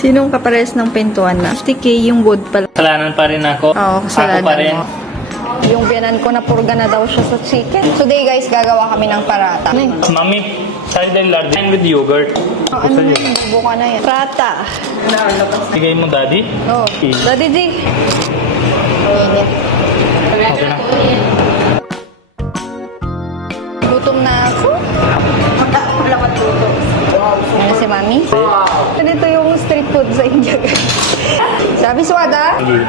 Sinong kapares ng pintuan na? 50K yung wood pala. Kasalanan pa rin ako. Oo, kasalanan Ako pa rin. mo. Yung biyanan ko na purga na daw siya sa chicken. Today guys, gagawa kami ng parata. Mami, size and large. And with yogurt. Ano na yun? Bubuka na yan. Prata. Bigay mo, daddy. Oh. Okay. Daddy G. Okay na. Gutom na ako. Wala ka gutom. Ano si Mami? Ganito yung street food sa India guys. Sabi Swada? Sige.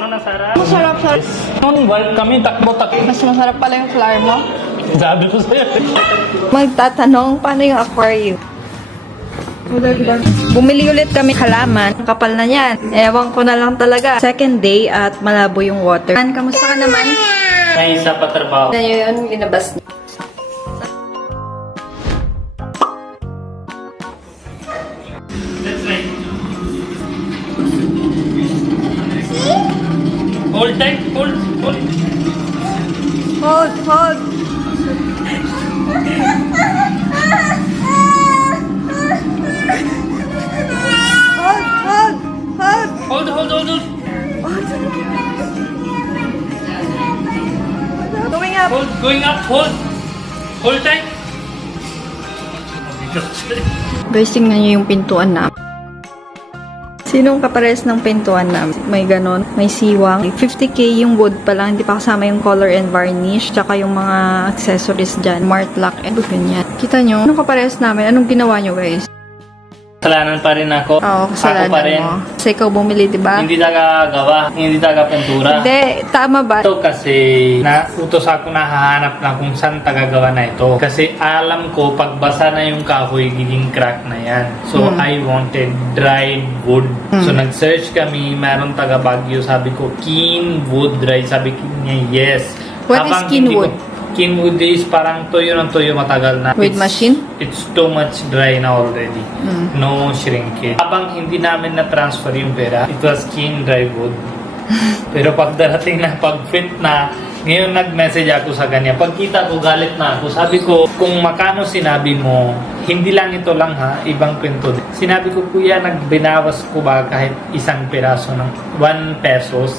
Ano na, Sarah? Masarap, sarap. Noon, wild kami, takbo-takbo. Mas masarap pala yung flour mo. Sabi ko sa'yo. Magtatanong, paano yung aquarium? Bumili ulit kami halaman. Kapal na yan. Ewan ko na lang talaga. Second day at malabo yung water. Kamusta ka naman? May isa pa trabaho. Na yun, linabas niya. That's right. Hold tight, hold. Hold, hold. Hold. Going up. Going up, hold. Hold tight. Guys, tingnan niyo yung pintuan na. Sinong kapares ng pintuan na? May ganon, may siwang. 50K yung wood pa lang, hindi pa kasama yung color and varnish, tsaka yung mga accessories dyan, smart lock, and ganyan. Kita nyo, anong kapares namin? Anong ginawa nyo guys? Kasalanan pa rin ako. Oo, kasalanan Ako pa rin. mo. Kasi ikaw bumili, diba? Hindi taga gawa, hindi taga pintura. Hindi, tama ba? Ito kasi nautos ako na hahanap na kung saan tagagawa na ito. Kasi alam ko pagbasa na yung kahoy, giging crack na yan. So I wanted dried wood. So nag-search kami, meron taga Baguio. Sabi ko, keen wood dry. Sabi ko niya, yes. What is keen wood? Keen wood is parang tuyo ng tuyo matagal na. With machine? It's too much dry na already. No shrinkage. Habang hindi namin na-transfer yung pera, it was keen dry wood. Pero pagdarating na, pag-fit na, ngayon nag-message ako sa kanya. Pagkita ko, galit na ako. Sabi ko, kung makano sinabi mo, hindi lang ito lang ha, ibang kwento din. Sinabi ko, kuya, nagbinawas ko ba kahit isang piraso ng 1 pesos?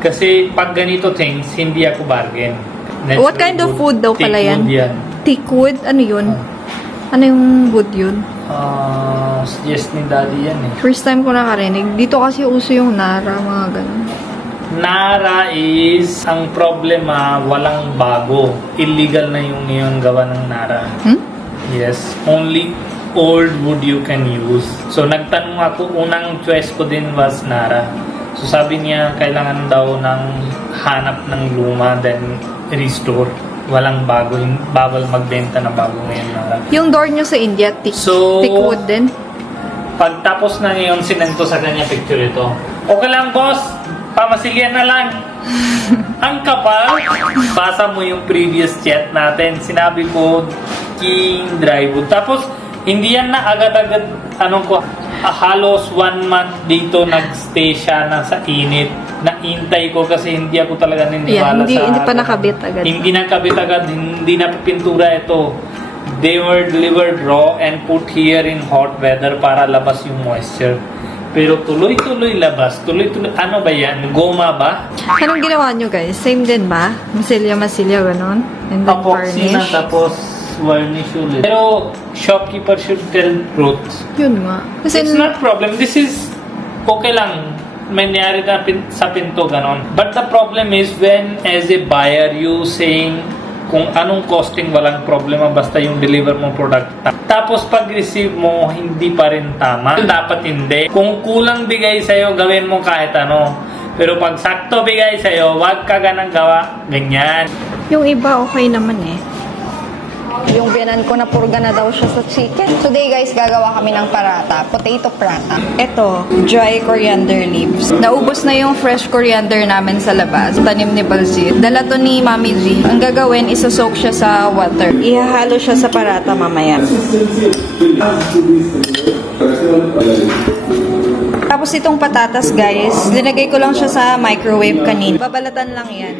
Kasi pag ganito things, hindi ako bargain. What kind of food daw pala yan? Thick wood yan. Thick wood? Ano yun? Ano yung wood yun? Suggest ni daddy yan eh. First time ko nakarinig. Dito kasi uso yung nara, mga ganun. Nara is, ang problema, walang bago. Illegal na yung ngayon gawa ng Nara. Yes. Only old wood you can use. So, nagtanong ako, unang choice ko din was Nara. So, sabi niya, kailangan daw ng hanap ng luma, then restore. Walang bago. Bawal magbenta ng bago ngayon Nara. Yung door nyo sa India, thick wood din? Pagtapos na ngayon, sinento sa kanya picture ito. Okay lang, boss. Pamasilyan na lang. Ang kapal. Basa mo yung previous chat natin. Sinabi ko, king dry wood. Tapos, hindi yan na agad-agad, halos 1 month dito nagstay siya na sa init. Naintay ko kasi hindi ako talaga niniwala hindi pa nakabit agad. Hindi nakabit agad, hindi na pintura ito. They were delivered raw and put here in hot weather para labas yung moisture. Pero tuloy-tuloy labas. Tuloy-tuloy. Ano ba yan? Goma ba? Anong ginawa nyo guys? Same din ba? Masilya, ganon? And then Epoxy na varnish? tapos varnish ulit. Pero shopkeeper should tell truth. Yun nga. Kasi It's not problem. This is okay lang. May nangyari na sa pinto, ganon. But the problem is when as a buyer you saying kung anong costing, walang problema basta yung deliver mo product. Tapos pag-receive mo, hindi pa rin tama. Dapat hindi. Kung kulang bigay sa'yo, gawin mo kahit ano. Pero pag sakto bigay sa'yo, wag ka ganang gawa. Ganyan. yung iba okay naman eh. Yung biyanan ko na purga na daw siya sa chicken. Today guys, gagawa kami ng parata. Potato prata. Ito, dry coriander leaves. Naubos na yung fresh coriander namin sa labas. Tanim ni Balzit. Dala to ni Mami G. Ang gagawin, isosoak siya sa water. Ihahalo siya sa parata mamaya. Tapos itong patatas guys, linagay ko lang siya sa microwave kanina. Babalatan lang yan.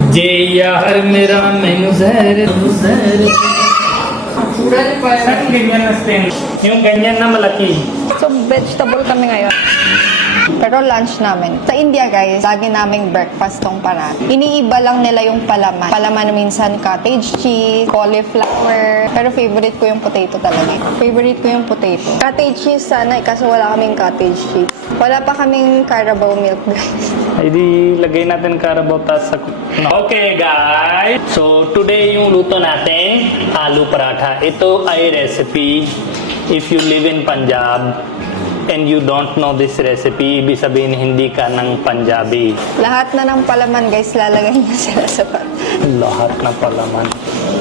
Saan ganyan na stem? Yung ganyan na malaki. So, vegetable kami ngayon. Pero lunch namin. Sa India, guys, lagi naming breakfast tong parata. Iniiba lang nila yung palaman. Palaman minsan cottage cheese, cauliflower. Pero favorite ko yung potato talaga. Favorite ko yung potato. Cottage cheese sana, kasi wala kaming cottage cheese. Wala pa kaming Carabao milk, guys. Ay di lagay natin Carabao tas sa... Okay guys, so today yung luto natin, aloo paratha. Ito ay recipe. If you live in Punjab and you don't know this recipe, ibig sabihin hindi ka ng Punjabi. Lahat na ng palaman, guys, lalagay niya sila sa pan. Lahat ng palaman.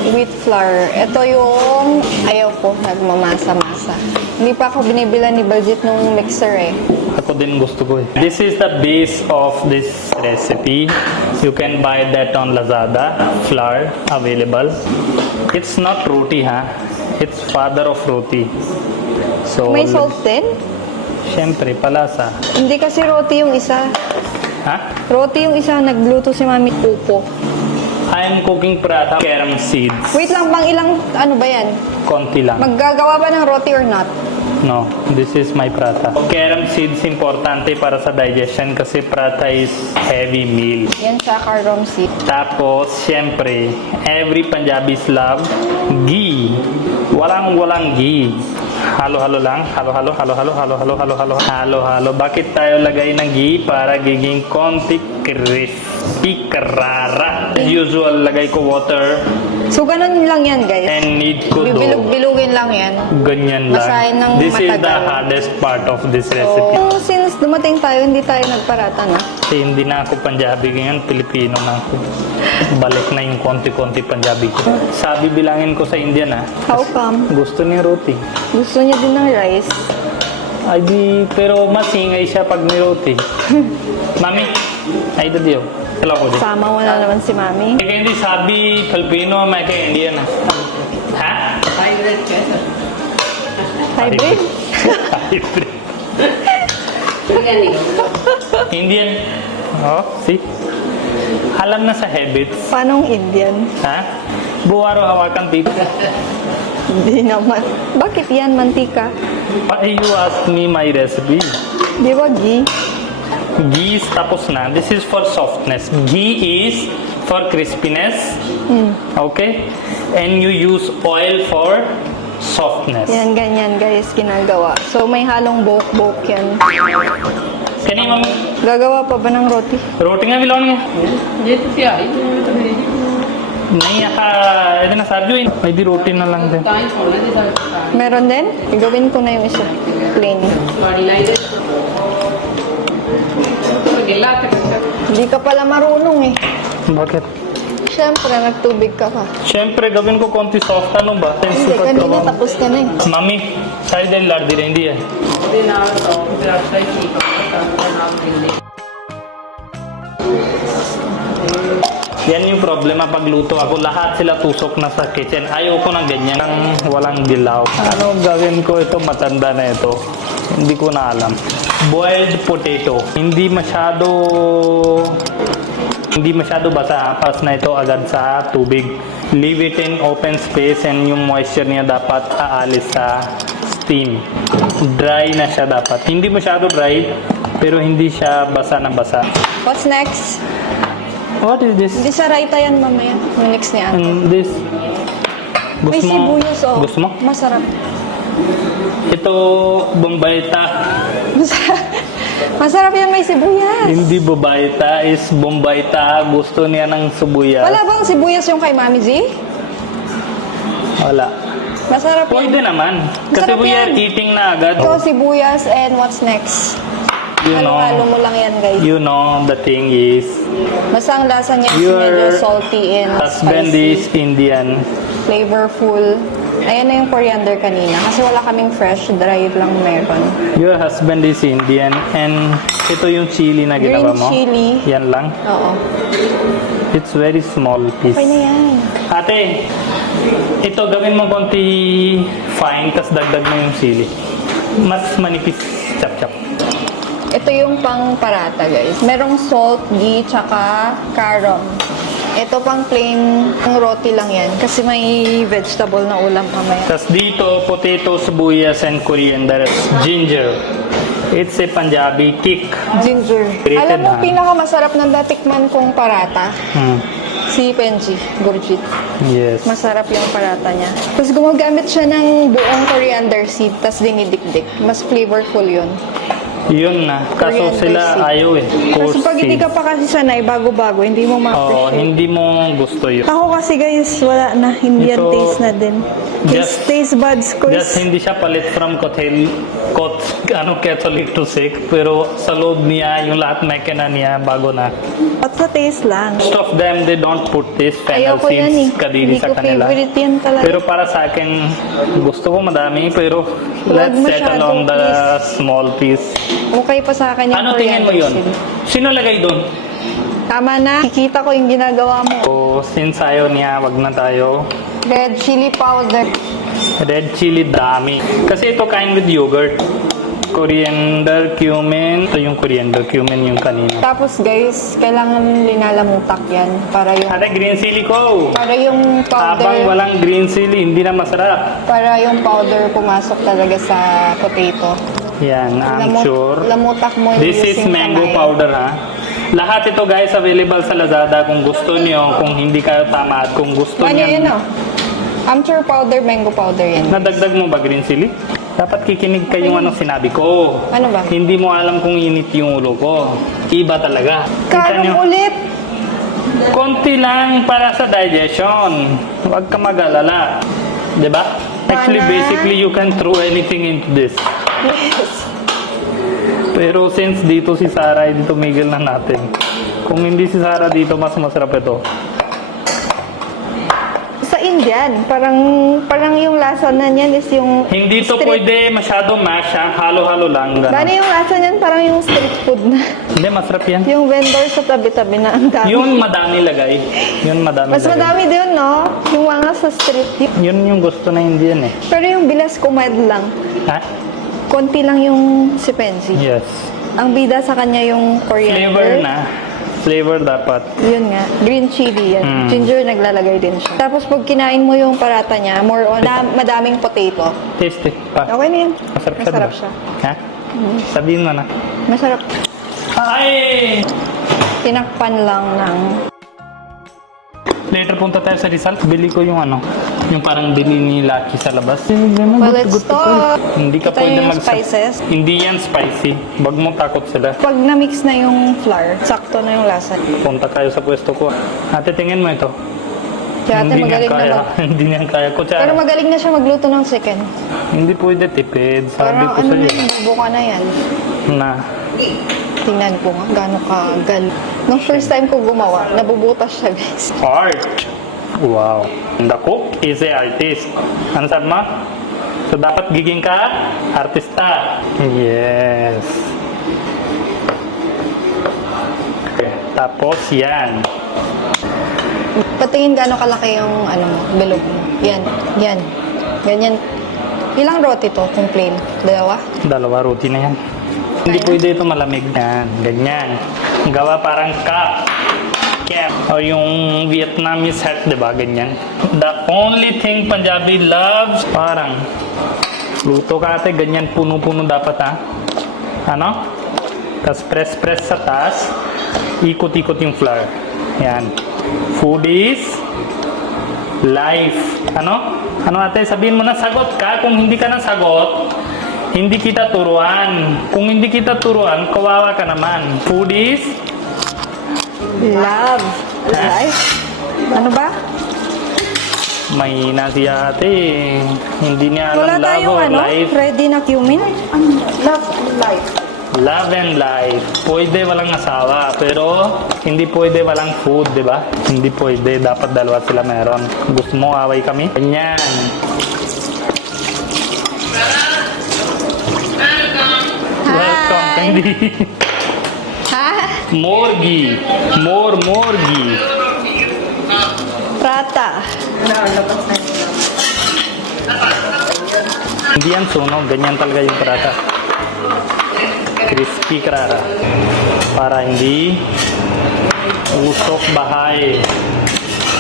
Wheat flour. Ito yung ayaw ko, nagmamasa-masa. Hindi pa ako binibila ni Baljeet nung mixer eh. Ako din gusto ko eh. This is the base of this recipe. You can buy that on Lazada. Flour available. It's not roti ha. It's father of roti. So, May salt din? syempre, palasa. Hindi kasi roti yung isa. Ha? Roti yung isa, nagluto si Mami Pupo. I am cooking paratha carom seeds. Wait lang, pang ilang, ano ba yan? Konti lang. Maggagawa ba ng roti or not? No, this is my paratha. Carom seeds importante para sa digestion kasi paratha is heavy meal. Yan siya, carom seed. Tapos, syempre, every Punjabis love ghee. Walang ghee. Halo-halo lang. Halo-halo, halo-halo, halo-halo, halo-halo. Halo-halo. Bakit tayo lagay ng ghee? Para giging konti crispy karara. Usual, lagay ko water So, ganun lang yan, guys. and need ko do. Bibilug-bilugin lang yan. Ganyan Basahin ng lang. This is the matagal. hardest part of this So, recipe. since dumating tayo, hindi tayo nagparata na. Kasi hindi na ako Punjabi ngayon, Pilipino na ako. Balik na yung konti-konti Punjabi ko. Sabi bilangin ko sa Indian How come? gusto niya roti. Gusto niya din ng rice. Ay di, pero mas ingay siya pag may roti. Mami, ay da diyo. Kala ko din. Sama mo na naman si Mami. Kaya hindi sabi Filipino, may kay Indian Ha? Hybrid? Hybrid. Indian. Oh, see? Alam na sa habits. Paanong Indian? Ha? Buwaro hawakan tito. Hindi naman. Bakit yan, mantika? You asked me my recipe. Di ba, ghee? Ghee is tapos na. This is for softness. Ghee is for crispiness. Okay? And you use oil for softness. Yan, ganyan, guys, ginagawa. So, may halong buhok-buhok yan. Kani mami, Gagawa pa ba ng roti? रोटियां भी लाउंगे ये तो क्या है नहीं आका इधर ना साहब जो इधर रोटी ना lang din. टाइम छोड़ना दे sir Meron din? Gawin ko na yung isa. Plain. Body line तो गिल्ला तक Hindi ka pala marunong eh. Bakit? Siyempre, nagtubig ka pa. Siyempre, gawin ko konti soft ano ba? Hindi, kanina tapos ka na eh. Mami, सारी दिन लड़ दी रहती है. दे ना तो फिर अच्छा ही ठीक है नाम गिल्ले Yan yung problema pag luto ako. Lahat sila tusok na sa kitchen. Ayoko ng ganyan. Ng walang dilaw. Ano gawin ko ito? Matanda na ito. Hindi ko na alam. Boiled potato. Hindi masyado basa. Pas na ito agad sa tubig. Leave it in open space and yung moisture niya dapat aalis sa steam. Dry na siya dapat. Hindi masyado dry, pero hindi siya basa na basa. What's next? What is this? Hindi sa raita yan mamaya. Yung next ni Ate. And this? May sibuyas oh. Gusto mo? Masarap. Ito, bombayta. Masarap yan, may sibuyas. Hindi bombayta, is bombayta. Gusto niya ng sibuyas. Wala bang sibuyas yung kay Mami Z? Wala. Masarap Pwede yan. naman. Kasi Masarap we are yan. eating na agad. Ito, sibuyas and what's next? You know, Halo-halo mo lang yan, guys. you know, the thing is, Basta ang lasa niya is your medyo salty and husband spicy. is Indian. Flavorful. Ayan na yung coriander kanina. Kasi wala kaming fresh, dry lang meron. Your husband is Indian. And ito yung chili na Green ginawa mo. chili. Yan lang. Oo. It's very small piece. Okay na yan. Ate, ito gawin mo konti fine, tas dagdag mo yung sili. Mas manipis, chap-chap. Ito yung pang parata, guys. Merong salt, ghee, tsaka carom. Ito pang plain roti lang yan. Kasi may vegetable na ulam mamaya. Tas dito, potato, sibuyas, and coriander. Ginger. It's a Punjabi kick. Ginger. Grated, Alam mo, ha? pinakamasarap na datikman kong parata. Hmm. Si Penji, Gurjit. Yes. Masarap yung parata niya. Tapos gumagamit siya ng buong coriander seed, tapos dinidikdik. Mas flavorful yun. Yun na. Kaso Coriander sila seed. ayaw eh. Kasi Coarse pag hindi seed. ka pa kasi sanay, bago-bago, hindi mo Oo, ma-appreciate. hindi mo gusto yun. Ako kasi guys, wala na. Indian Ito, taste na din. just- Taste buds ko Just is... hindi siya palit from Catholic to Sikh. Pero sa loob niya, yung lahat makina niya, bago na. At sa taste lang. Most of them, they don't put this fennel Ayoko yan eh. seeds kadiri Hindi sa ko kanila. favorite yan talaga. Pero para sa akin, gusto ko madami. Pero Huwag let's settle masyado, on the small piece. Okay pa sa akin yung Ano tingin mo yun? seed. Sino lagay doon? Tama na. Kikita ko yung ginagawa mo. So, since ayaw niya, wag na tayo. Red chili powder. Red chili dami. Kasi ito kain with yogurt. Coriander, cumin. Ito yung coriander, cumin yung kanina. Tapos guys, kailangan linalamutak yan. Para yung... Ate, green chili ko. Para yung Habang powder... walang green chili, hindi na masarap. Para yung powder pumasok talaga sa potato. Yan, I'm sure. Lamutak mo yung This is using mango kamay. powder, ha? Lahat ito, guys, available sa Lazada kung gusto niyo, kung hindi kayo tama at kung gusto Ano niyo. yun, oh? Amchur powder, mango powder yan. Nadagdag mo ba green chili? Dapat kikinig kayong anong sinabi ko. Ano ba? Hindi mo alam kung init yung ulo ko. Iba talaga. Kita niyo? Karong ulit! Konti lang para sa digestion. Huwag ka mag-alala. Diba? Actually, Mana? basically, you can throw anything into this. Yes. Pero since dito si Sarah, hindi tumigil na natin. Kung hindi si Sarah dito, mas masarap ito. Sa Indian, parang yung lasa na niyan is yung... Hindi to street- pwede masyado mash, ha? Halo-halo lang. Bani Ganun. yung lasa niyan, parang yung street food na. Hindi, masarap yan. Yung vendor sa tabi-tabi na ang dami. Yun madami lagay. Yun madami Mas lagay. madami din, no? Yung mga sa street. Yun yung gusto na Indian eh. Pero yung bilas kumad lang. Ha? Konti lang yung si Penzi. Yes. Ang bida sa kanya yung coriander. Flavor na. Flavor dapat. Yun nga, green chili yan. Mm. Ginger naglalagay din siya. Tapos pag kinain mo yung parata niya, more on madaming potato. Tasty pa. Okay na yun. Masarap siya, Masarap diba? siya. Ha? Sabihin mo na. Masarap. Ay! Tinakpan lang ng... Later punta tayo sa Rizal. Bili ko yung ano, yung parang bili ni Lucky sa labas. Well, let's talk. Hindi ka Kita pwede yung mag spices. Hindi yan spicy. Wag mo takot sila. Pag na-mix na yung flour, sakto na yung lasa. Punta tayo sa pwesto ko. Ate, tingin mo ito. Kaya ate, Hindi niya magaling na kaya. ba? Hindi niya kaya. Pero Kutsara. magaling na siya magluto ng chicken. Hindi pwede tipid. Sabi Parang ko ano sa na iyo. yun, bubuka na yan. Na. Tingnan ko nga, gano'ng kagal. Nung first time ko gumawa, nabubutas siya guys. Art. Wow. The cook is a artist. Ano sabi mo? So, dapat giging ka artista. Yes. Okay. Tapos, yan. Patingin gano'ng kalaki yung ano mo, bilog mo. Yan, yan. Ganyan. Ilang roti to kung plain? Dalawa? Dalawa roti na yan. Hindi pwede ito malamig yan. Ganyan. Gawa parang cup. Cap. O yung Vietnamese hat, diba? Ganyan. The only thing Punjabi loves, parang luto ka ate, ganyan puno-puno dapat ha. Ano? Tapos press-press sa taas. Ikot-ikot yung flour. Yan. Food is life. Ano? Ano ate? Sabihin mo na sagot ka. Kung hindi ka nasagot, hindi kita turuan. Kung hindi kita turuan, kawawa ka naman. Food is Love. Life. Ano ba? mahina si ate. Hindi niya alam Wala love tayong or ano, life. ready na cumin? Love life. Love and life. Pwede walang asawa, pero hindi pwede walang food, di ba? Hindi pwede. Dapat dalawa sila meron. Gusto mo away kami? Ganyan. Welcome, Candy. Ha? Morgi. Morgi. Prata. Hindi yan sunog. Ganyan talaga yung prata. Crispy krara. Para hindi usok bahay.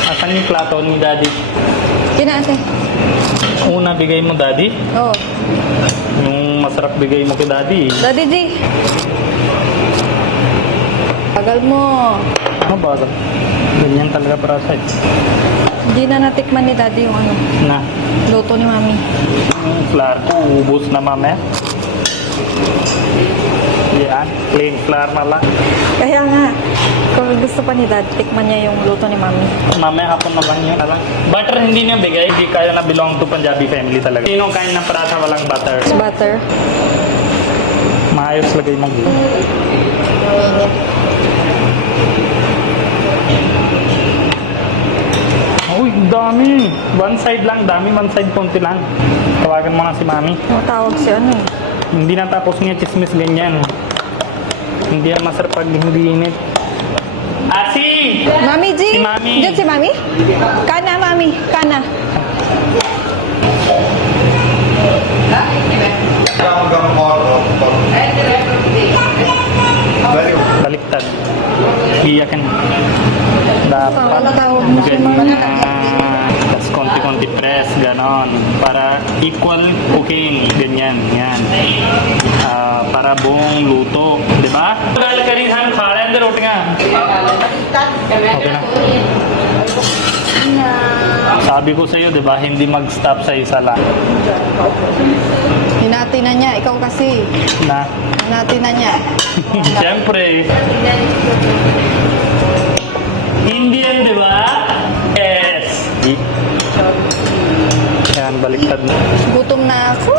Asan yung plato ni Daddy? Kinate. Una bigay mo, Daddy. Oh. Yung masarap bigay mo kay Daddy. Daddy G. Tagal mo. Ano ba? Ganyan talaga para sa Hindi na natikman ni Daddy yung ano, na. luto ni Mami. Flour ko, ubos na mamaya. Yan, plain flour na lang. Kaya nga, kung gusto pa ni Dad, tikman niya yung luto ni Mami. Mamaya hapon na lang yun. Butter hindi niya bigay. Hindi kaya na belong to Punjabi family talaga. Sino kain ng parata walang butter? Butter. Maayos lagay mo. Uy, dami. One side lang, dami. One side, konti lang. Tawagan mo na si Mami. Matawag si ano eh. Hindi natapos niya chismis ganyan. Hindi yan masarap pag hindi init. Asi! Mami G! Si Mami. Diyan si Mami? Kana, Mami. Kana. Baliktad. Iyakan. Dapat Tawag mo si Mami. ganyan. Tapos konti-konti press, ganon. Para equal cooking. Ganyan, yan. Para buong luto. Diba? Dahil ka rin han khara ang roti nga. Okay na. Sabi ko sa'yo, diba, hindi mag-stop sa isa lang. Hinati na niya. Ikaw kasi. Na, Hinati na niya. siyempre, Indian, di ba? Yes. Yan, baliktad na. Gutom na ako.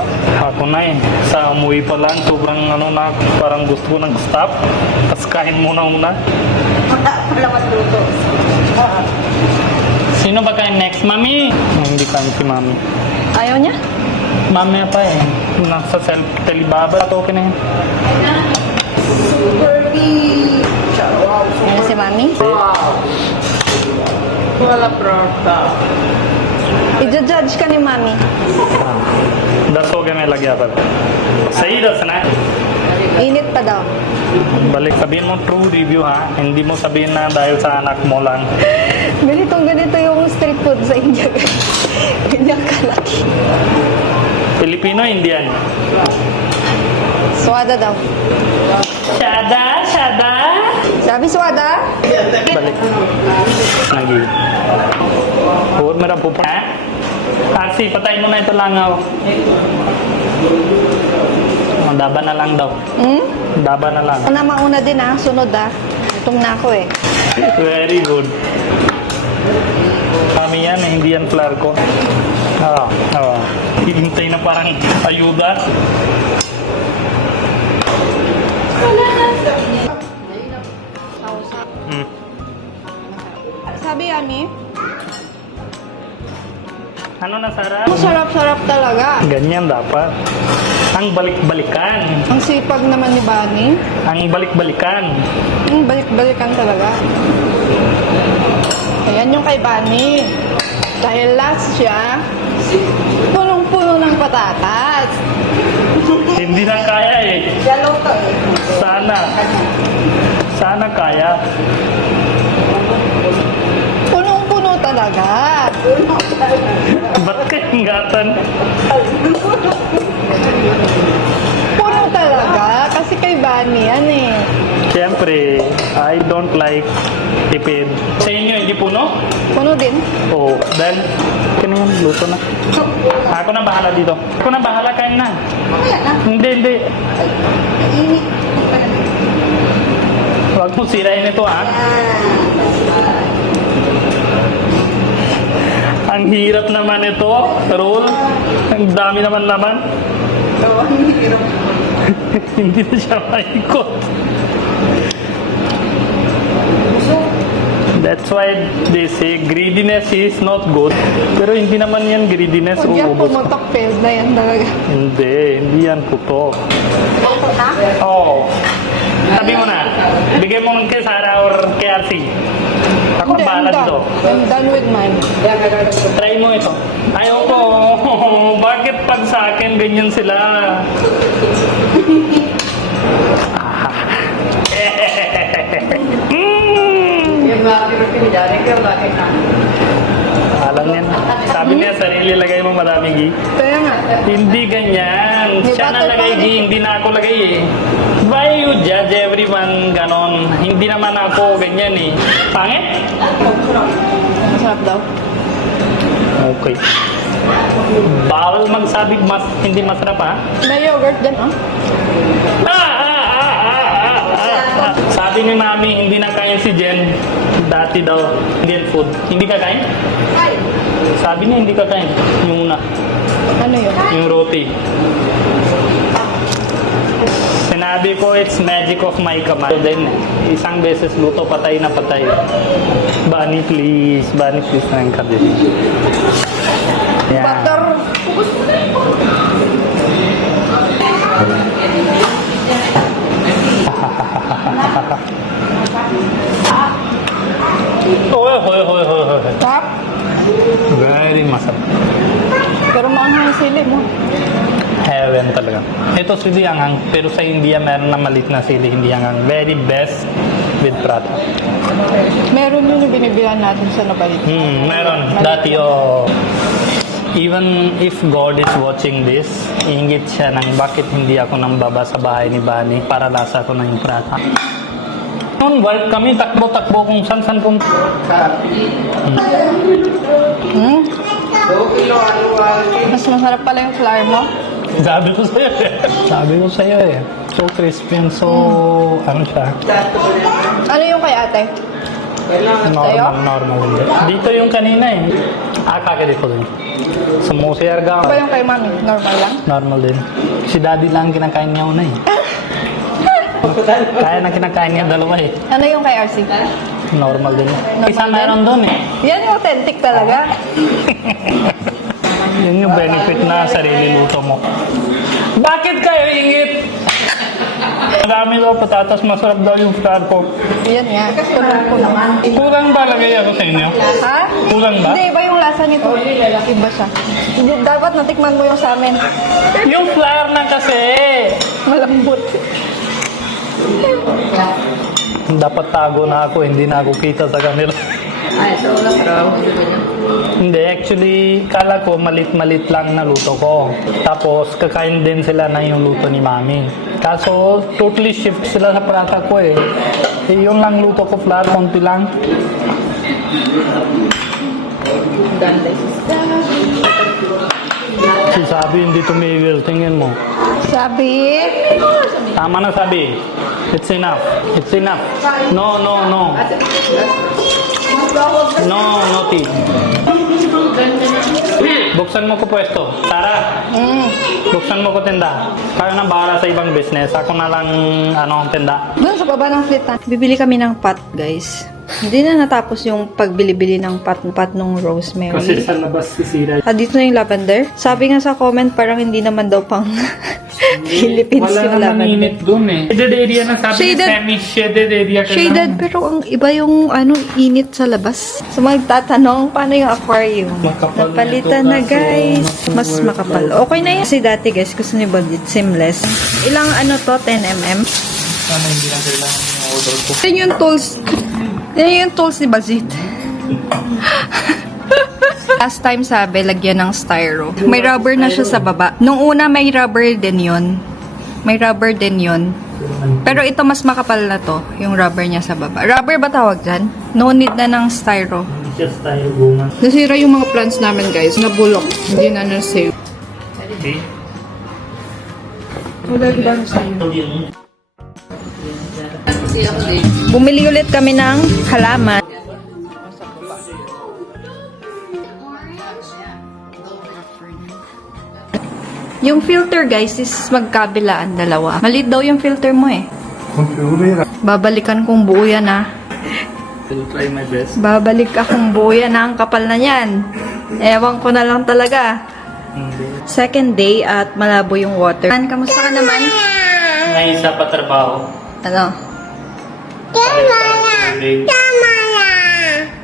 Ako na eh. Sa umuwi pa lang, sobrang ano na, parang gusto ko nag-stop. Tapos kain muna. Sino ba kain next, Mami? Hindi kain si Mami. Ayaw niya? Mamaya pa eh. Nasa self-telebaba. Okay na yun. Ayan si Mami. Wala prata. I-judge ka ni Mami. दस हो गए मैं लग गया पर सही दसना है Init pa daw. balik sabihin mo true review ha hindi mo sabihin na dahil sa anak mo lang Ganito yung street food sa India. Ganyan kalaki. Filipino Indian Swada daw. Shada Sabi swada? balik lagi और मेरा पुपा है Kasi patayin mo na ito langaw daba na lang daw Hmm? daba na lang Una mauna din ah. Sunod ah. Gutom na ako eh. very good kami yan hindi yan flour ko hihintay na parang ayuda Sabi Ami, ano na Sarah? masarap-sarap talaga. Ganyan dapat. Ang balik-balikan. Ang sipag naman ni Bani. Ang balik-balikan. Balik-balikan talaga. Ayan yung kay Bani. Dahil last siya, punong-puno ng patatas. Hindi na kaya eh. Sana kaya. Punong-puno talaga. Ba't ka ingatan? Puno talaga. Kasi kay Bani yan eh. Siyempre, I don't like tipid. Sa inyo, hindi puno? Puno din. Oo. Dahil, kaya yan, luto na. Ako na bahala dito. Ako na bahala, kain na. Hindi. Huwag mo sirain ito, ha? Ang hirap naman ito, roll. Ang dami naman. Hindi na siya maikot. That's why they say greediness is not good. Pero hindi naman yan greediness. Huwag yan Uubos. pumutok, failed na yan talaga. Hindi yan putok. Oo. Sabi mo na, bigay mo kay Sarah or kay RC. Ako Hindi, bahala dito. I'm done with mine. Try mo ito. Ayaw ko. Bakit pag sa akin ganyan sila? Dari ka lagi ka. Alam niya na. Sabi niya, sarili lagay mo maraming ghee. Kaya nga. Hindi ganyan. May Siya na butter lagay pa ghee, hindi na ako lagay eh. Why you judge everyone ganon? Hindi naman ako ganyan eh. Pangit? Masarap daw. Okay. Bawal magsabing hindi masarap ha? May yogurt din, oh. Sabi ni Mami, hindi na kain si Jen. Dati daw, Indian food. Hindi ka kain? Sabi niya, hindi ka kain. Yung una, Ano yun? yung roti. Sinabi ko, it's magic of my command. So then, isang beses luto, patay na patay. Bani, please. Bani, please. Nang kabit. Yeah. Butter. Hoy. Tap. Very masarap. Pero maanghang yung sili mo. Heaven talaga. Ito sili anghang, pero sa India meron na malit na sili, hindi anghang. Very best with prata. Meron yun yung binibilan natin sa Nabalit. Meron. Dati even if God is watching this, ingit siya ng bakit hindi ako nang baba sa bahay ni Bani para lasa ko na yung prata. Noon, work kami, takbo-takbo kung saan-saan kung... Mas masarap pala yung flour mo. Sabi ko sa'yo eh. Sabi ko sa'yo eh. So crispy and so... Ano siya? Ano yung kay ate? Normal. Dito yung kanina eh. Kakadito din. Sa Musierga. Ano ba yung kay mami? Normal lang? Normal din. Si daddy lang kinakain niya una eh. Kaya na kinakain niya dalawa eh. Ano yung kay RC? Normal din. Normal Isa din? meron doon eh. Yan yung authentic talaga. Yun yung benefit na sarili luto mo. Bakit kayo ingit? Marami daw patatas, masarap daw yung flour pork. Yan nga. Kulang ko naman. Kulang ba lagay ako sa inyo? Ha? Kulang ba? Hindi, iba yung lasa nito. Iba siya. Hindi, dapat natikman mo yung sa amin. Yung flour na kasi. Malambot. Dapat tago na ako, hindi na ako kita sa kanila. Ay, ito lang raw. Hindi, actually, kala ko malit-malit lang na luto ko. Tapos, kakain din sila ng yung luto ni Mami. Kaso, totally shift sila sa prata ko eh. Yun lang luto ko, flour, konti lang. Si Sabi, hindi tumigil. Tingin mo. Sabi? Tama na Sabi. It's enough. It's enough. No. No, tea. Buksan mo ko pwesto. Tara, buksan mo ko tinda. Kayo na bahala sa ibang business. Ako na lang, tinda. Doon sa baba ng flitan. Bibili kami ng pot, guys. Hindi na natapos yung pagbili-bili ng pot nung rosemary. Kasi sa labas sisira. Dito na yung lavender. Sabi nga sa comment, parang hindi naman daw pang Philippines Wala yung namang lavender. init dun eh. Shaded area na sabi Shaded. na semi-shaded area ka Shaded, na. pero ang iba yung init sa labas. So magtatanong, paano yung aquarium? Makapal Napalitan na na ito, guys. kaso Mas worth makapal. it. Okay na yan. Kasi dati guys, gusto ni Bandit, seamless. Ilang 10mm? Sana hindi na kailangan yung order ko. Yan yung tools. Yan yung tools ni Bazit. Last time sabi, lagyan ng styro. May rubber na siya sa baba. Nung una may rubber din yun. May rubber din yun. Pero ito mas makapal na to, yung rubber niya sa baba. Rubber ba tawag dyan? No need na ng styro. Just tayo gumas. Nasira yung mga plants namin guys. Nabulok. Hindi na na-save. Okay? Wala ba na sa'yo? Bumili ulit kami ng halaman. Yung filter guys is magkabilaan dalawa. Malit daw yung filter mo eh. Babalikan kong buo yan ah. I'll try my best. Babalik akong buo yan ah. Ang kapal na yan. Ewan ko na lang talaga. Second day at malabo yung water. Kamusta ka naman? Ngayon sa patrabaho. Ano?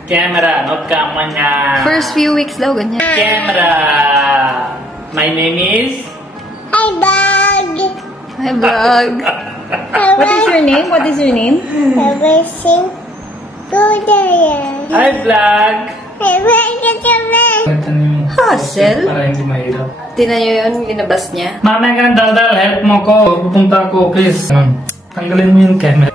Camera, not camera. First few weeks daw ganyan. Camera. My name is... Hi vlog. What is your name? What is your name? Hi, vlog! Ito yung Hassle? para hindi mahirap. Tinan nyo yun, linabas niya. Mamaya ka ng daldal, help mo ko. Pupunta ako office. Tanggalin mo yung camera.